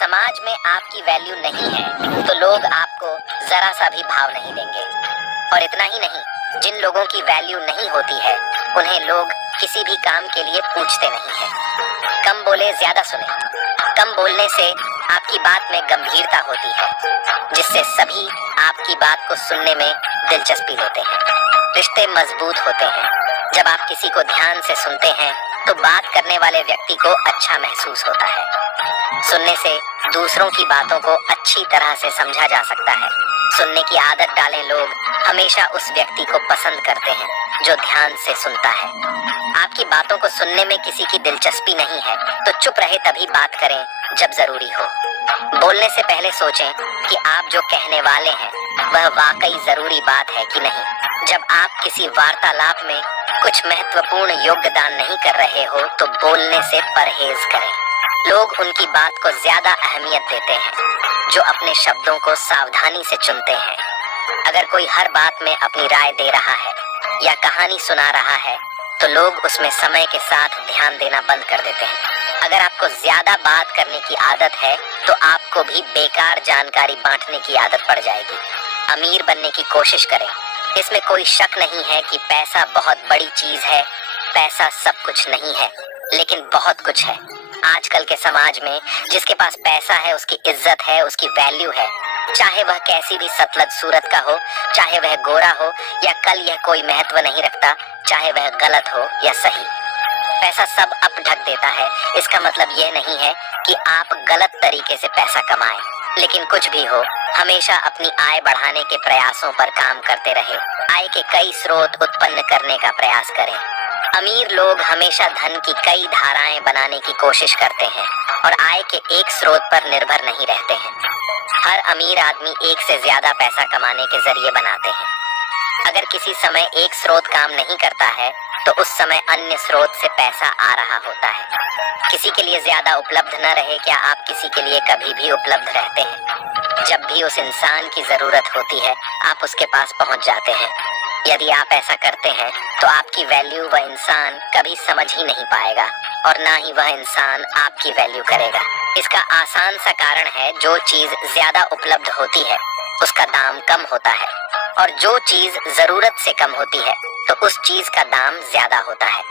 समाज में आपकी वैल्यू नहीं है तो लोग आपको जरा सा भी भाव नहीं देंगे। और इतना ही नहीं, जिन लोगों की वैल्यू नहीं होती है उन्हें लोग किसी भी काम के लिए पूछते नहीं है। कम बोले, ज्यादा सुने। कम बोलने से आपकी बात में गंभीरता होती है, जिससे सभी आपकी बात को सुनने में दिलचस्पी लेते हैं। रिश्ते मजबूत होते हैं। जब आप किसी को ध्यान से सुनते हैं तो बात करने वाले व्यक्ति को अच्छा महसूस होता है। सुनने से दूसरों की बातों को अच्छी तरह से समझा जा सकता है। सुनने की आदत डालें लोग हमेशा उस व्यक्ति को पसंद करते हैं जो ध्यान से सुनता है। आपकी बातों को सुनने में किसी की दिलचस्पी नहीं है तो चुप रहे, तभी बात करें जब जरूरी हो। बोलने से पहले सोचें कि आप जो कहने वाले हैं वह वाकई जरूरी बात है कि नहीं। जब आप किसी वार्तालाप में कुछ महत्वपूर्ण योगदान नहीं कर रहे हो तो बोलने से परहेज करें। लोग उनकी बात को ज्यादा अहमियत देते हैं जो अपने शब्दों को सावधानी से चुनते हैं। अगर कोई हर बात में अपनी राय दे रहा है या कहानी सुना रहा है तो लोग उसमें समय के साथ ध्यान देना बंद कर देते हैं। अगर आपको ज्यादा बात करने की आदत है तो आपको भी बेकार जानकारी बांटने की आदत पड़ जाएगी। अमीर बनने की कोशिश करें। इसमें कोई शक नहीं है कि पैसा बहुत बड़ी चीज है। पैसा सब कुछ नहीं है, लेकिन बहुत कुछ है। आजकल के समाज में जिसके पास पैसा है उसकी इज्जत है, उसकी वैल्यू है। चाहे वह कैसी भी सतलज सूरत का हो, चाहे वह गोरा हो या कल यह कोई महत्व नहीं रखता, चाहे वह गलत हो या सही। पैसा सब अप ढक देता है। इसका मतलब यह नहीं है कि आप गलत तरीके से पैसा कमाएं, लेकिन कुछ भी हो, हमेशा अपनी आय बढ़ाने के प्रयासों पर काम करते रहे। आय के कई स्रोत उत्पन्न करने का प्रयास करें। अमीर लोग हमेशा धन की कई धाराएं बनाने की कोशिश करते हैं और आय के एक स्रोत पर निर्भर नहीं रहते हैं। हर अमीर आदमी एक से ज्यादा पैसा कमाने के जरिए बनाते हैं। अगर किसी समय एक स्रोत काम नहीं करता है तो उस समय अन्य स्रोत से पैसा आ रहा होता है। किसी के लिए ज्यादा उपलब्ध न रहे, क्या आप किसी के लिए कभी भी उपलब्ध रहते हैं? जब भी उस इंसान की जरूरत होती है आप उसके पास पहुंच जाते हैं। यदि आप ऐसा करते हैं तो आपकी वैल्यू वह इंसान कभी समझ ही नहीं पाएगा और ना ही वह इंसान आपकी वैल्यू करेगा। इसका आसान सा कारण है, जो चीज ज्यादा उपलब्ध होती है उसका दाम कम होता है और जो चीज जरूरत से कम होती है तो उस चीज का दाम ज्यादा होता है।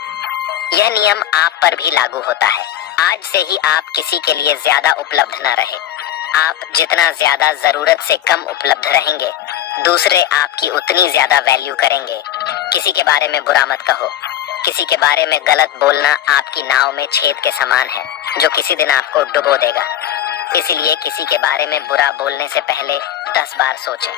यह नियम आप पर भी लागू होता है। आज से ही आप किसी के लिए ज्यादा उपलब्ध न रहे। आप जितना ज्यादा जरूरत से कम उपलब्ध रहेंगे, दूसरे आपकी उतनी ज्यादा वैल्यू करेंगे। किसी के बारे में बुरा मत कहो। किसी के बारे में गलत बोलना आपकी नाव में छेद के समान है जो किसी दिन आपको डुबो देगा। इसलिए किसी के बारे में बुरा बोलने से पहले 10 बार सोचें।